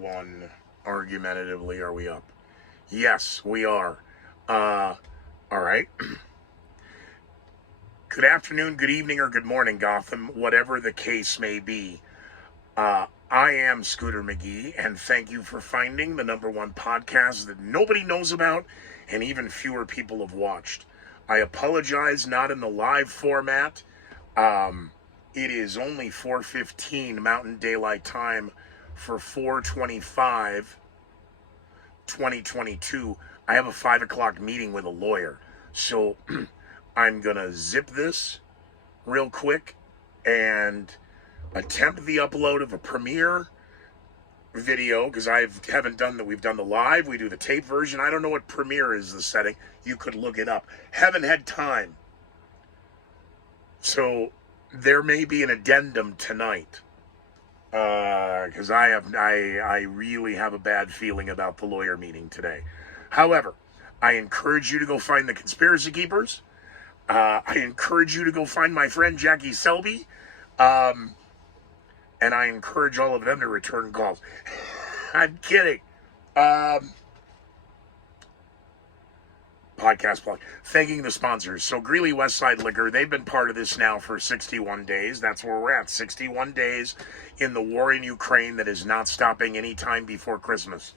One, argumentatively, are we up? Yes, we are. All right. Good afternoon, good evening, or good morning, Gotham, whatever the case may be. I am Scooter McGee, and thank you for finding the number one podcast that nobody knows about and even fewer people have watched. I apologize, not in the live format. It is only 4:15 Mountain Daylight Time for 4/25, 2022. I have a 5 o'clock meeting with a lawyer, so I'm going to zip this real quick and attempt the upload of a premiere video, because I haven't done that. We've done the live, we do the tape version. I don't know what premiere is the setting. You could look it up. Haven't had time. So there may be an addendum tonight, because I really have a bad feeling about the lawyer meeting today. However, I encourage you to go find the Conspiracy Keepers. I encourage you to go find my friend Jackie Selby. And I encourage all of them to return calls. I'm kidding. Podcast plug. Thanking the sponsors. So Greeley Westside Liquor, they've been part of this now for 61 days. That's where we're at. 61 days in the war in Ukraine that is not stopping any time before Christmas,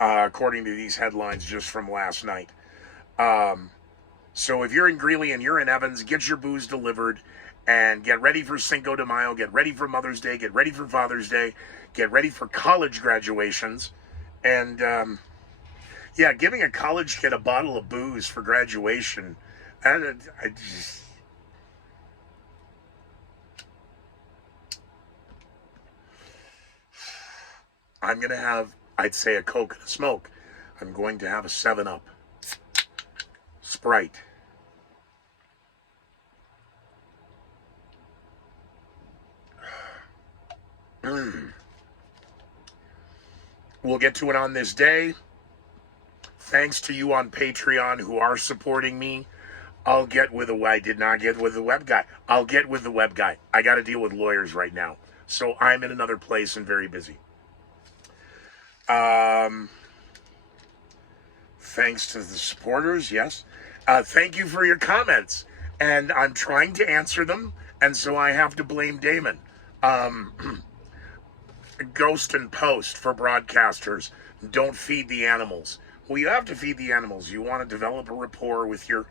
according to these headlines just from last night. So if you're in Greeley and you're in Evans, get your booze delivered. And get ready for Cinco de Mayo, get ready for Mother's Day, get ready for Father's Day, get ready for college graduations. And, giving a college kid a bottle of booze for graduation, I'm going to have, I'd say, a Coke and a smoke. I'm going to have a 7-Up. Sprite. We'll get to it on this day. Thanks to you on Patreon who are supporting me. I did not get with the web guy. I'll get with the web guy. I got to deal with lawyers right now. So I'm in another place and very busy. Thanks to the supporters, yes. Thank you for your comments. And I'm trying to answer them. And so I have to blame Damon. Ghost and post for broadcasters. Don't feed the animals. Well, you have to feed the animals. You want to develop a rapport with the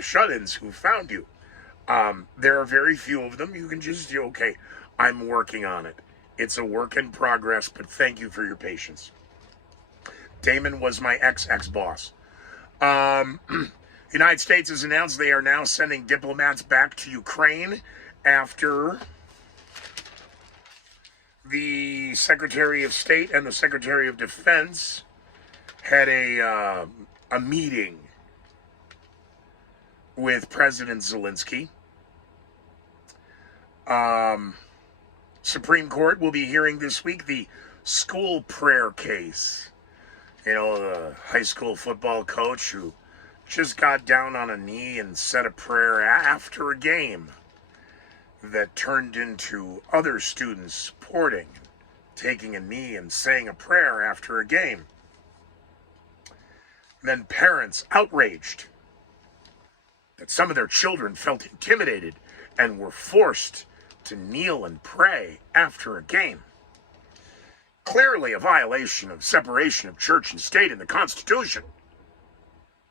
shut-ins who found you. There are very few of them. You can just do, okay, I'm working on it. It's a work in progress, but thank you for your patience. Damon was my ex-boss. The United States has announced they are now sending diplomats back to Ukraine after the Secretary of State and the Secretary of Defense had a meeting with President Zelensky. Supreme Court will be hearing this week the school prayer case. You know, the high school football coach who just got down on a knee and said a prayer after a game that turned into other students supporting, taking a knee and saying a prayer after a game. And then parents outraged that some of their children felt intimidated and were forced to kneel and pray after a game. Clearly a violation of separation of church and state in the Constitution.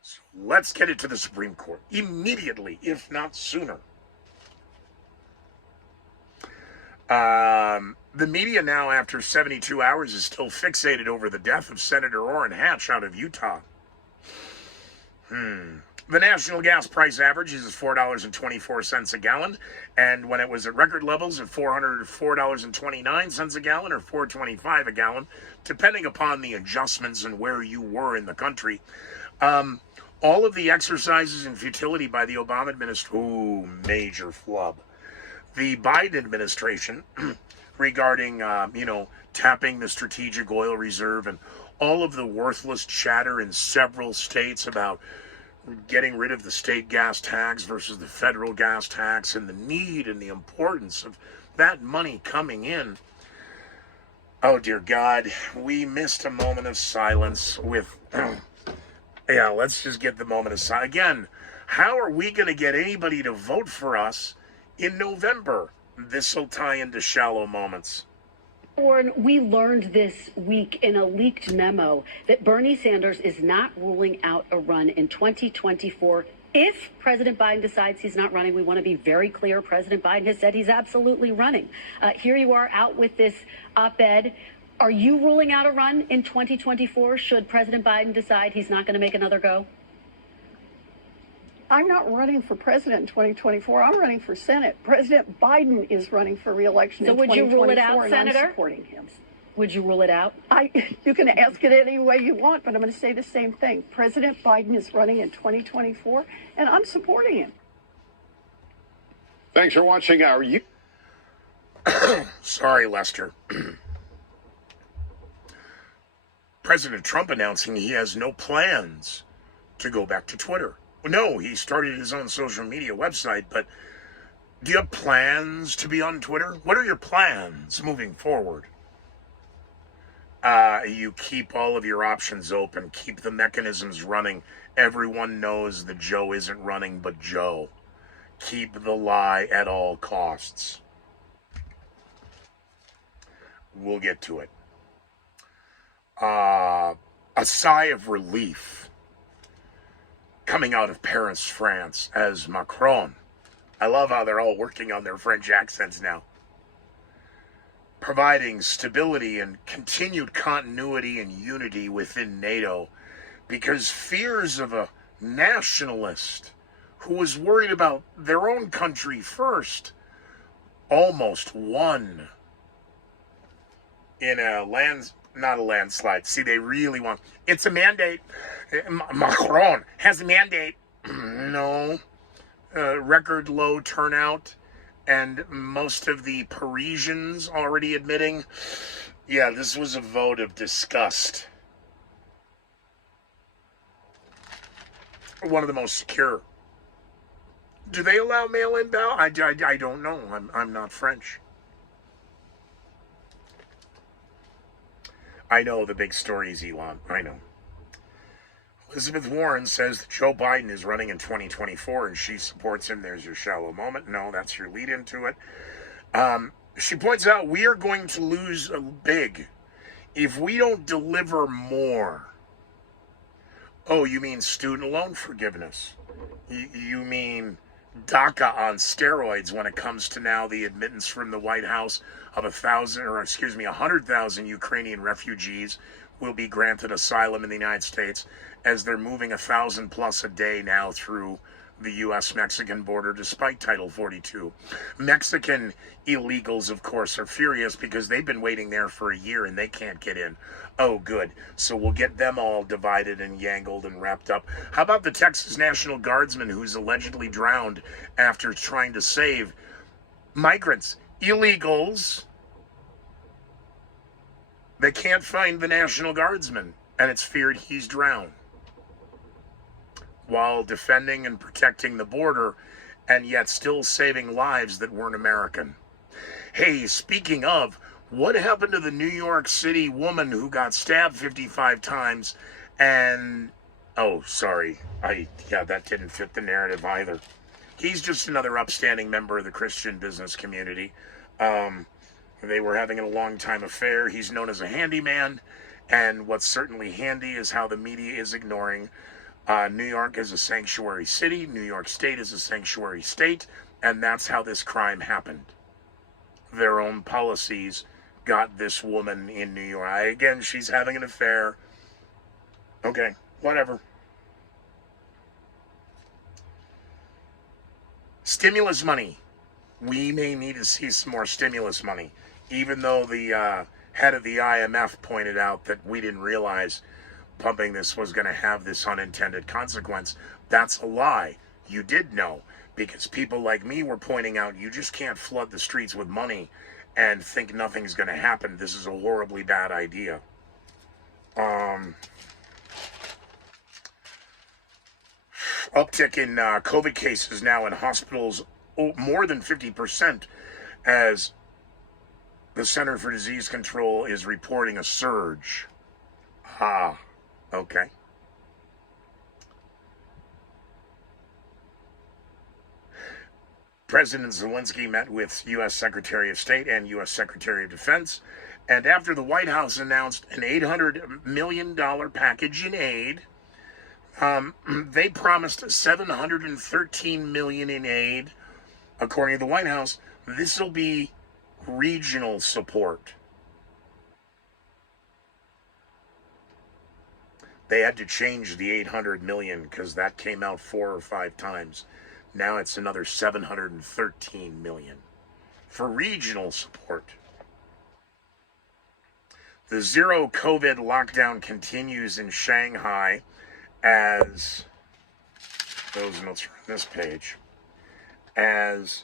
So let's get it to the Supreme Court immediately, if not sooner. The media now, after 72 hours, is still fixated over the death of Senator Orrin Hatch out of Utah. The national gas price average is $4.24 a gallon, and when it was at record levels at $404.29 a gallon or $4.25 a gallon, depending upon the adjustments and where you were in the country. All of the exercises in futility by the Obama administration, major flub. The Biden administration regarding, tapping the strategic oil reserve and all of the worthless chatter in several states about getting rid of the state gas tax versus the federal gas tax and the need and the importance of that money coming in. Oh, dear God. We missed a moment of silence with. Yeah, let's just get the moment of silence. Again, how are we going to get anybody to vote for us in November? This will tie into shallow moments. Warren, we learned this week in a leaked memo that Bernie Sanders is not ruling out a run in 2024. If President Biden decides he's not running, we want to be very clear. President Biden has said he's absolutely running. Here you are out with this op-ed. Are you ruling out a run in 2024 should President Biden decide he's not going to make another go? I'm not running for president in 2024. I'm running for Senate. President Biden is running for re-election in 2024. So would you rule it out, Senator? I'm supporting him. Would you rule it out? You can ask it any way you want, but I'm going to say the same thing. President Biden is running in 2024, and I'm supporting him. Thanks for watching our Sorry, Lester. President Trump announcing he has no plans to go back to Twitter. No, he started his own social media website, but do you have plans to be on Twitter? What are your plans moving forward? You keep all of your options open, keep the mechanisms running. Everyone knows that Joe isn't running but Joe. Keep the lie at all costs. We'll get to it. A sigh of relief coming out of Paris, France, as Macron. I love how they're all working on their French accents now. Providing stability and continued continuity and unity within NATO, because fears of a nationalist who was worried about their own country first almost won in not a landslide. See, they really want, it's a mandate. Macron has a mandate. No. Record low turnout, and most of the Parisians already admitting, yeah, this was a vote of disgust. One of the most secure. Do they allow mail-in ballot? I don't know. I'm not French. I know the big story is Elon. I know. Elizabeth Warren says that Joe Biden is running in 2024 and she supports him. There's your shallow moment. No, that's your lead into it. She points out we are going to lose big if we don't deliver more. Oh, you mean student loan forgiveness? You mean DACA on steroids when it comes to now the admittance from the White House of 100,000 Ukrainian refugees will be granted asylum in the United States, as they're moving 1,000 plus a day now through the U.S.-Mexican border despite Title 42. Mexican illegals, of course, are furious because they've been waiting there for a year and they can't get in. Oh, good. So we'll get them all divided and yangled and wrapped up. How about the Texas National Guardsman who's allegedly drowned after trying to save migrants, illegals? They can't find the National Guardsman, and it's feared he's drowned while defending and protecting the border, and yet still saving lives that weren't American. Hey, speaking of, what happened to the New York City woman who got stabbed 55 times and... Oh, sorry. That didn't fit the narrative either. He's just another upstanding member of the Christian business community. They were having a long-time affair. He's known as a handyman, and what's certainly handy is how the media is ignoring New York is a sanctuary city, New York State is a sanctuary state, and that's how this crime happened. Their own policies got this woman in New York. Again, she's having an affair. Okay, whatever. Stimulus money. We may need to see some more stimulus money, even though the head of the IMF pointed out that we didn't realize pumping this was going to have this unintended consequence. That's a lie. You did know, because people like me were pointing out you just can't flood the streets with money and think nothing's going to happen. This is a horribly bad idea. Uptick in COVID cases now in hospitals, more than 50%, as The Center for Disease Control is reporting a surge. Ah, okay. President Zelensky met with U.S. Secretary of State and U.S. Secretary of Defense, and after the White House announced an $800 million package in aid, they promised $713 million in aid. According to the White House, this will be regional support. They had to change the $800 million because that came out 4 or 5 times. Now it's another $713 million for regional support. The zero COVID lockdown continues in Shanghai as those notes are on this page, as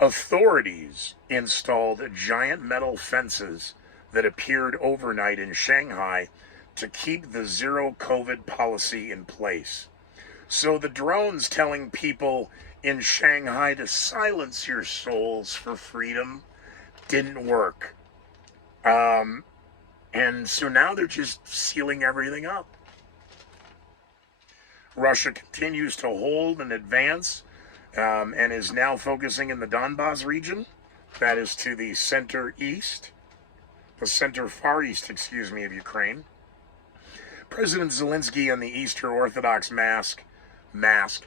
authorities installed giant metal fences that appeared overnight in Shanghai to keep the zero COVID policy in place. So the drones telling people in Shanghai to silence your souls for freedom didn't work. And so now they're just sealing everything up. Russia continues to hold and advance, and is now focusing in the Donbas region. That is to the center far east, of Ukraine. President Zelensky on the Eastern Orthodox Mass was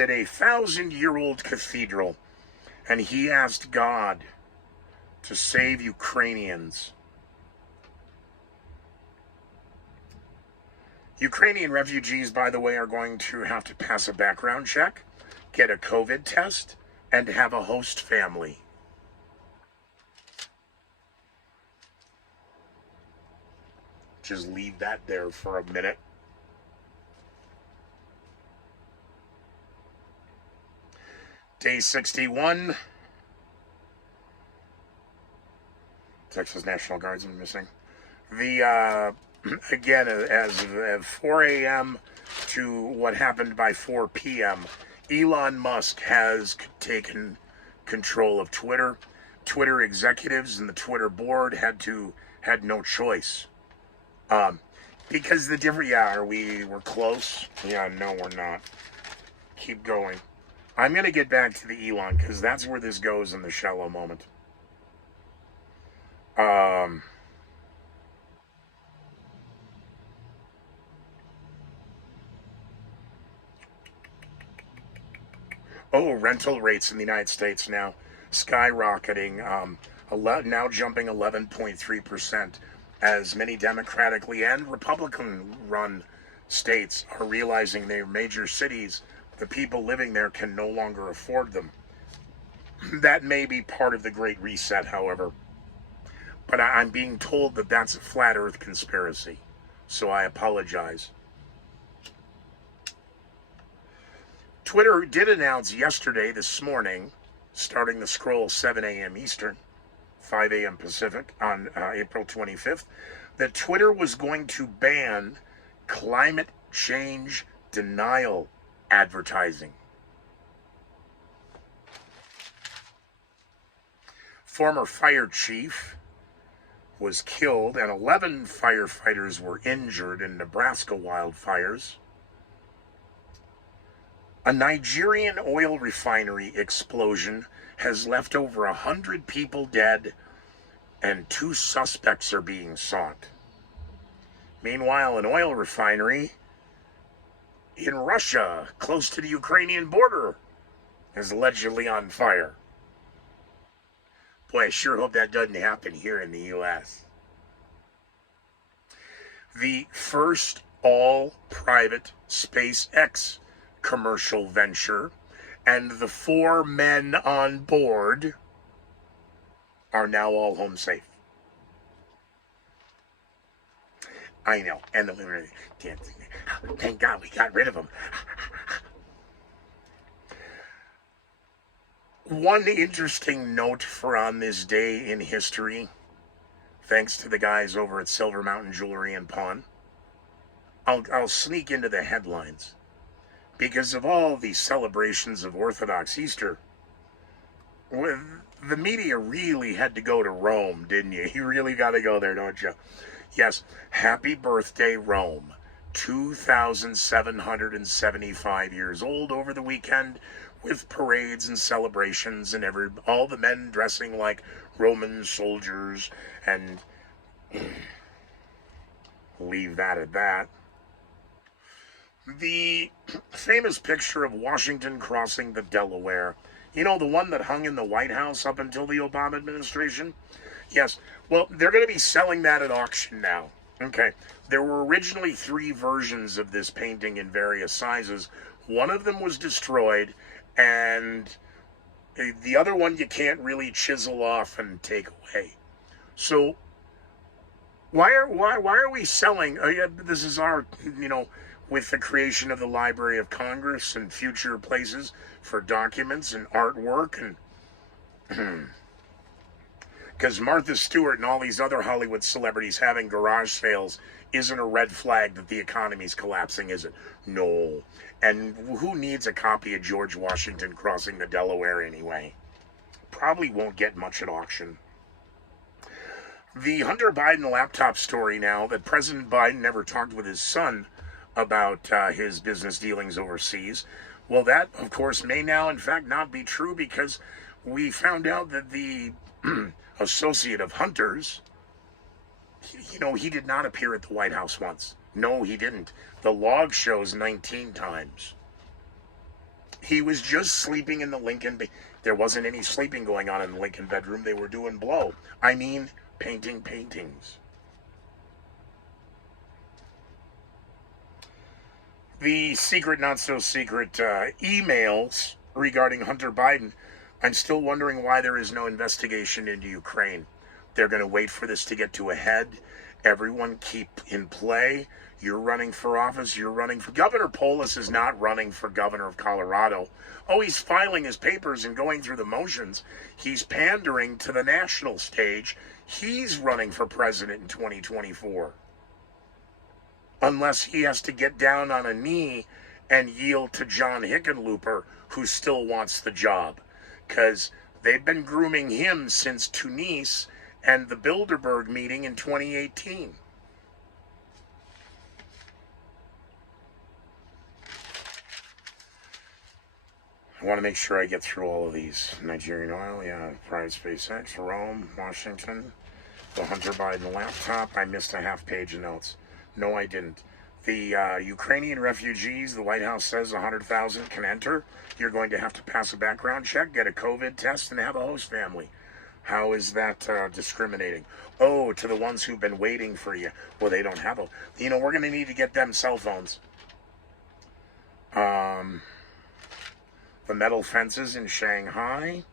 at a 1,000-year-old cathedral, and he asked God to save Ukrainians. Ukrainian refugees, by the way, are going to have to pass a background check, get a COVID test, and have a host family. Just leave that there for a minute. Day 61. Texas National Guardsmen missing. Again, as of 4 a.m. to what happened by 4 p.m., Elon Musk has taken control of Twitter. Twitter executives and the Twitter board had no choice. Because we're close. Yeah, no, we're not. Keep going. I'm going to get back to the Elon because that's where this goes in the shallow moment. Rental rates in the United States now skyrocketing, now jumping 11.3%, as many Democratically and Republican-run states are realizing their major cities, the people living there can no longer afford them. That may be part of the Great Reset, however, but I'm being told that that's a flat earth conspiracy, so I apologize. Twitter did announce this morning, starting the scroll 7 a.m. Eastern, 5 a.m. Pacific, on April 25th, that Twitter was going to ban climate change denial advertising. Former fire chief was killed and 11 firefighters were injured in Nebraska wildfires. A Nigerian oil refinery explosion has left over 100 people dead, and 2 suspects are being sought. Meanwhile, an oil refinery in Russia, close to the Ukrainian border, is allegedly on fire. Boy, I sure hope that doesn't happen here in the U.S. The first all-private SpaceX commercial venture and the 4 men on board are now all home safe. I know, and the women dancing. Thank God we got rid of them. One interesting note for on this day in history, thanks to the guys over at Silver Mountain Jewelry and Pawn. I'll sneak into the headlines. Because of all the celebrations of Orthodox Easter, The media really had to go to Rome, didn't you? You really got to go there, don't you? Yes, happy birthday, Rome. 2,775 years old over the weekend, with parades and celebrations and all the men dressing like Roman soldiers, and leave that at that. The famous picture of Washington crossing the Delaware, the one that hung in the White House up until the Obama administration? Yes. Well, they're going to be selling that at auction now. Okay. There were originally 3 versions of this painting in various sizes. One of them was destroyed, and the other one you can't really chisel off and take away. So why are we selling? This is our, with the creation of the Library of Congress and future places for documents and artwork, and because Martha Stewart and all these other Hollywood celebrities having garage sales isn't a red flag that the economy's collapsing, is it? No. And who needs a copy of George Washington crossing the Delaware anyway? Probably won't get much at auction. The Hunter Biden laptop story now, that President Biden never talked with his son about his business dealings overseas. Well, that, of course, may now, in fact, not be true, because we found out that the associate of Hunter's, he did not appear at the White House once. No, he didn't. The log shows 19 times. He was just sleeping in the Lincoln. There wasn't any sleeping going on in the Lincoln bedroom. They were doing blow. I mean, painting paintings. The secret, not so secret emails regarding Hunter Biden. I'm still wondering why there is no investigation into Ukraine. They're going to wait for this to get to a head. Everyone keep in play. You're running for office. You're running for Governor Polis is not running for governor of Colorado. Oh, he's filing his papers and going through the motions. He's pandering to the national stage. He's running for president in 2024. Unless he has to get down on a knee and yield to John Hickenlooper, who still wants the job. Because they've been grooming him since Tunis and the Bilderberg meeting in 2018. I want to make sure I get through all of these. Nigerian oil, yeah, private SpaceX, Rome, Washington, the Hunter Biden laptop. I missed a half page of notes. No, I didn't. The Ukrainian refugees, the White House says 100,000 can enter. You're going to have to pass a background check, get a COVID test, and have a host family. How is that discriminating? Oh, to the ones who've been waiting for you. Well, they don't have a... we're going to need to get them cell phones. The metal fences in Shanghai.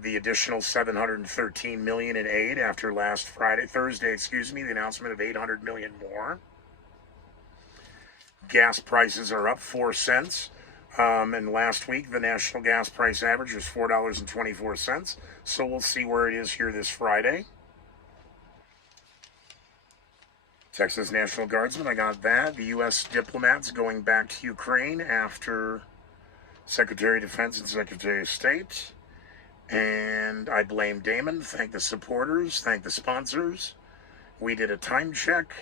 The additional $713 million in aid after Thursday, the announcement of $800 million more. Gas prices are up 4 cents. And last week, the national gas price average was $4.24. So we'll see where it is here this Friday. Texas National Guardsmen, I got that. The U.S. diplomats going back to Ukraine after Secretary of Defense and Secretary of State. And I blame Damon. Thank the supporters. Thank the sponsors. We did a time check.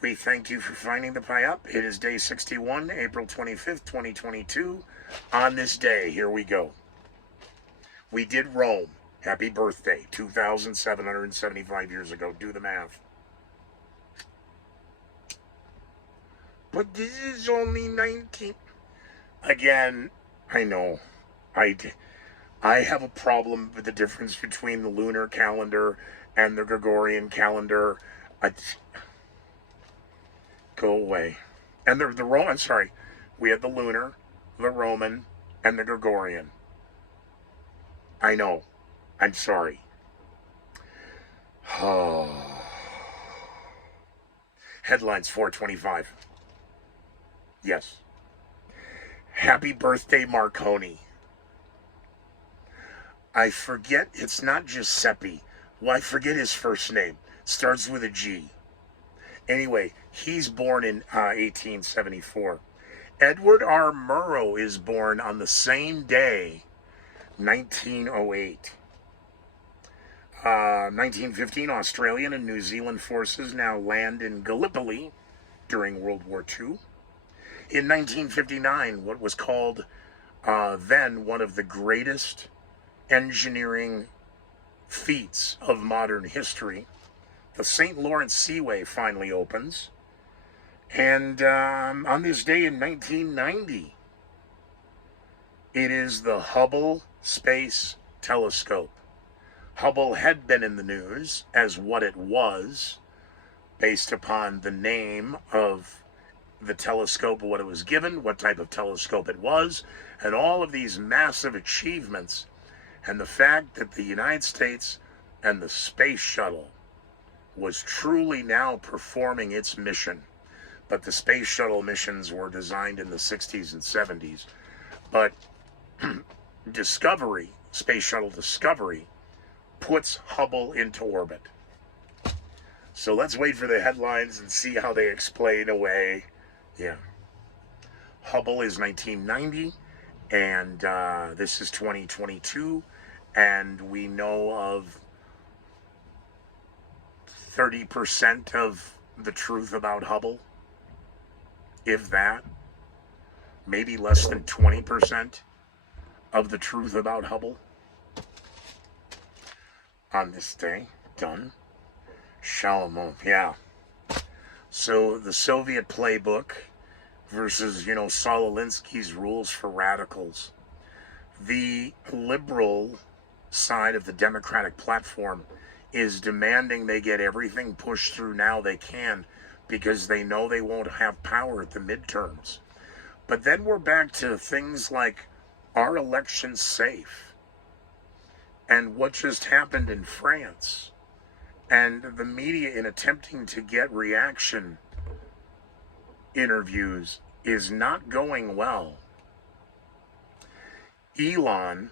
We thank you for finding the pie up. It is day 61, April 25th, 2022. On this day, here we go. We did Rome. Happy birthday. 2,775 years ago. Do the math. But this is only 19. Again, I know. I have a problem with the difference between the lunar calendar and the Gregorian calendar. Go away. And the Roman, sorry. We had the lunar, the Roman, and the Gregorian. I know. I'm sorry. Headlines 425. Yes. Happy birthday, Marconi. I forget, it's not Giuseppe. Well, I forget his first name. Starts with a G. Anyway, he's born in 1874. Edward R. Murrow is born on the same day 1908. 1915, Australian and New Zealand forces now land in Gallipoli during World War II. In 1959, what was called then one of the greatest engineering feats of modern history, the St. Lawrence Seaway finally opens. And on this day in 1990, it is the Hubble Space Telescope. Hubble had been in the news as what it was, based upon the name of the telescope, what it was given, what type of telescope it was, and all of these massive achievements, and the fact that the United States and the space shuttle was truly now performing its mission. But the space shuttle missions were designed in the 60s and 70s. But Discovery, Space Shuttle Discovery, puts Hubble into orbit. So let's wait for the headlines and see how they explain away. Yeah. Hubble is 1990, and this is 2022, and we know of 30% of the truth about Hubble, if that. Maybe less than 20% of the truth about Hubble. On this day, done. Shalom, yeah. So the Soviet playbook versus, Saul Alinsky's rules for radicals. The liberal side of the Democratic platform is demanding they get everything pushed through now they can because they know they won't have power at the midterms. But then we're back to things like, are elections safe? And what just happened in France? And the media, in attempting to get reaction interviews, is not going well. Elon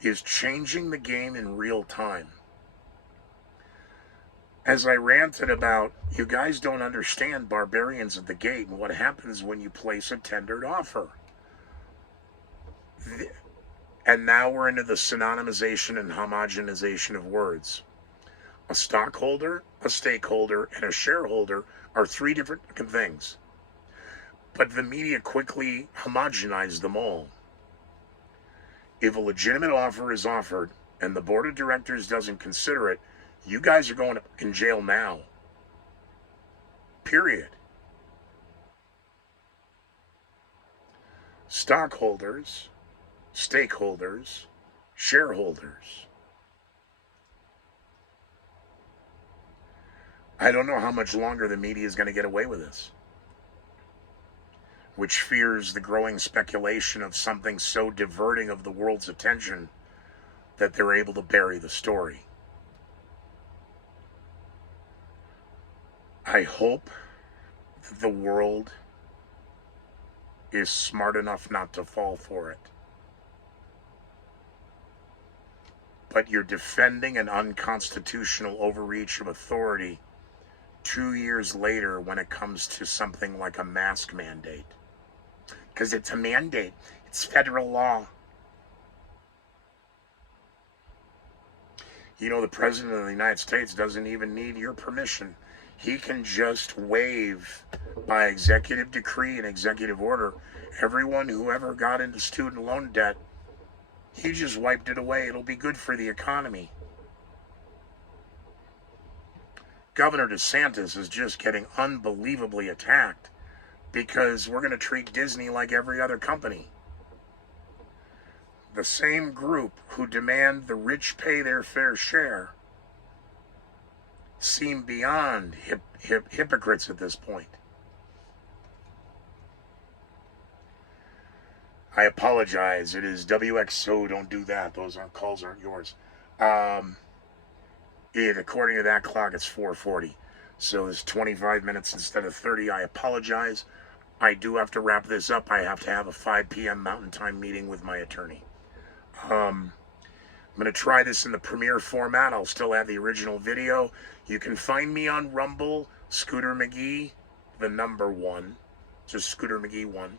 is changing the game in real time. As I ranted about, you guys don't understand barbarians at the gate and what happens when you place a tendered offer. And now we're into the synonymization and homogenization of words. A stockholder, a stakeholder, and a shareholder are three different things. But the media quickly homogenized them all. If a legitimate offer is offered and the board of directors doesn't consider it, you guys are going in jail now. Period. Stockholders, stakeholders, shareholders. I don't know how much longer the media is going to get away with this, which fears the growing speculation of something so diverting of the world's attention that they're able to bury the story. I hope that the world is smart enough not to fall for it. But you're defending an unconstitutional overreach of authority 2 years later when it comes to something like a mask mandate. Because it's a mandate. It's federal law. The President of the United States doesn't even need your permission. He can just waive, by executive decree and executive order, everyone who ever got into student loan debt. He just wiped it away. It'll be good for the economy. Governor DeSantis is just getting unbelievably attacked because we're going to treat Disney like every other company. The same group who demand the rich pay their fair share seem beyond hypocrites at this point. I apologize. It is WXO. Don't do that. Those calls aren't yours. According to that clock, it's 4:40. So it's 25 minutes instead of 30. I apologize. I do have to wrap this up. I have to have a 5 p.m. Mountain Time meeting with my attorney. I'm going to try this in the premiere format. I'll still have the original video. You can find me on Rumble, Scooter McGee, the number 1. Just Scooter McGee 1.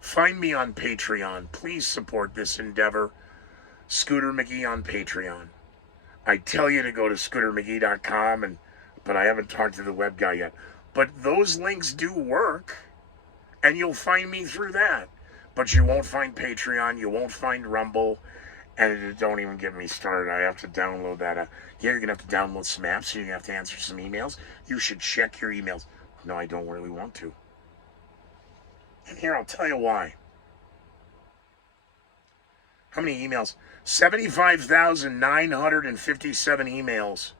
Find me on Patreon. Please support this endeavor. Scooter McGee on Patreon. I tell you to go to scootermcgee.com, but I haven't talked to the web guy yet. But those links do work, and you'll find me through that. But you won't find Patreon, you won't find Rumble, and don't even get me started. I have to download that. Yeah, you're going to have to download some apps, and you have to answer some emails. You should check your emails. No, I don't really want to. And here, I'll tell you why. How many emails? 75,957 emails.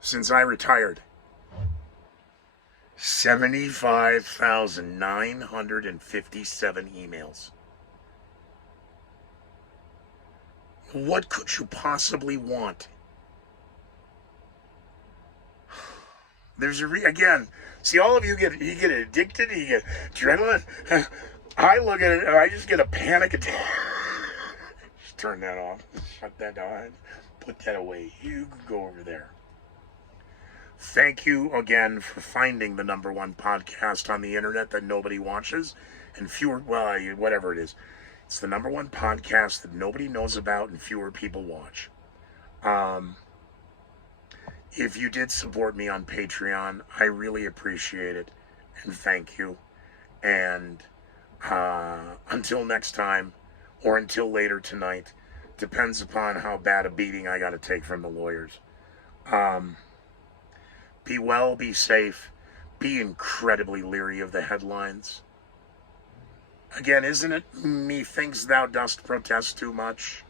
Since I retired. 75,957 emails. What could you possibly want? There's again, see, all of you get addicted, you get adrenaline. I look at it and I just get a panic attack. Just turn that off. Shut that down. Put that away. You can go over there. Thank you again for finding the #1 podcast on the internet that nobody watches and whatever it is. It's the #1 podcast that nobody knows about and fewer people watch. If you did support me on Patreon, I really appreciate it, and thank you. And until next time, or until later tonight, depends upon how bad a beating I got to take from the lawyers. Be well, be safe, be incredibly leery of the headlines. Again, isn't it methinks thou dost protest too much?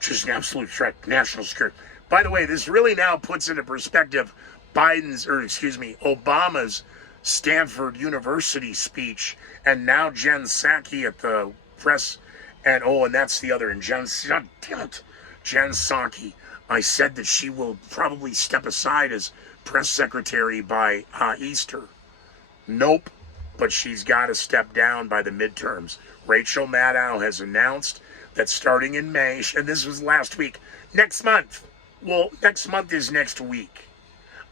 Just an absolute threat, national security. By the way, this really now puts into perspective Obama's Stanford University speech, and now Jen Psaki at the press, and that's the other, and Jen Psaki. I said that she will probably step aside as press secretary by Easter. Nope, but she's got to step down by the midterms. Rachel Maddow has announced that starting in May, and this was last week, next month is next week,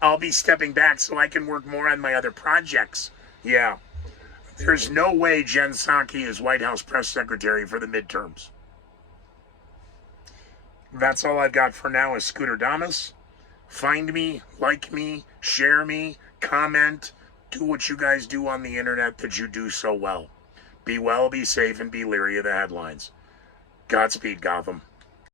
I'll be stepping back so I can work more on my other projects. Yeah, there's no way Jen Psaki is White House press secretary for the midterms. That's all I've got for now is Scooter Damas. Find me, like me, share me, comment, do what you guys do on the internet that you do so well. Be well, be safe, and be leery of the headlines. Godspeed, Gotham.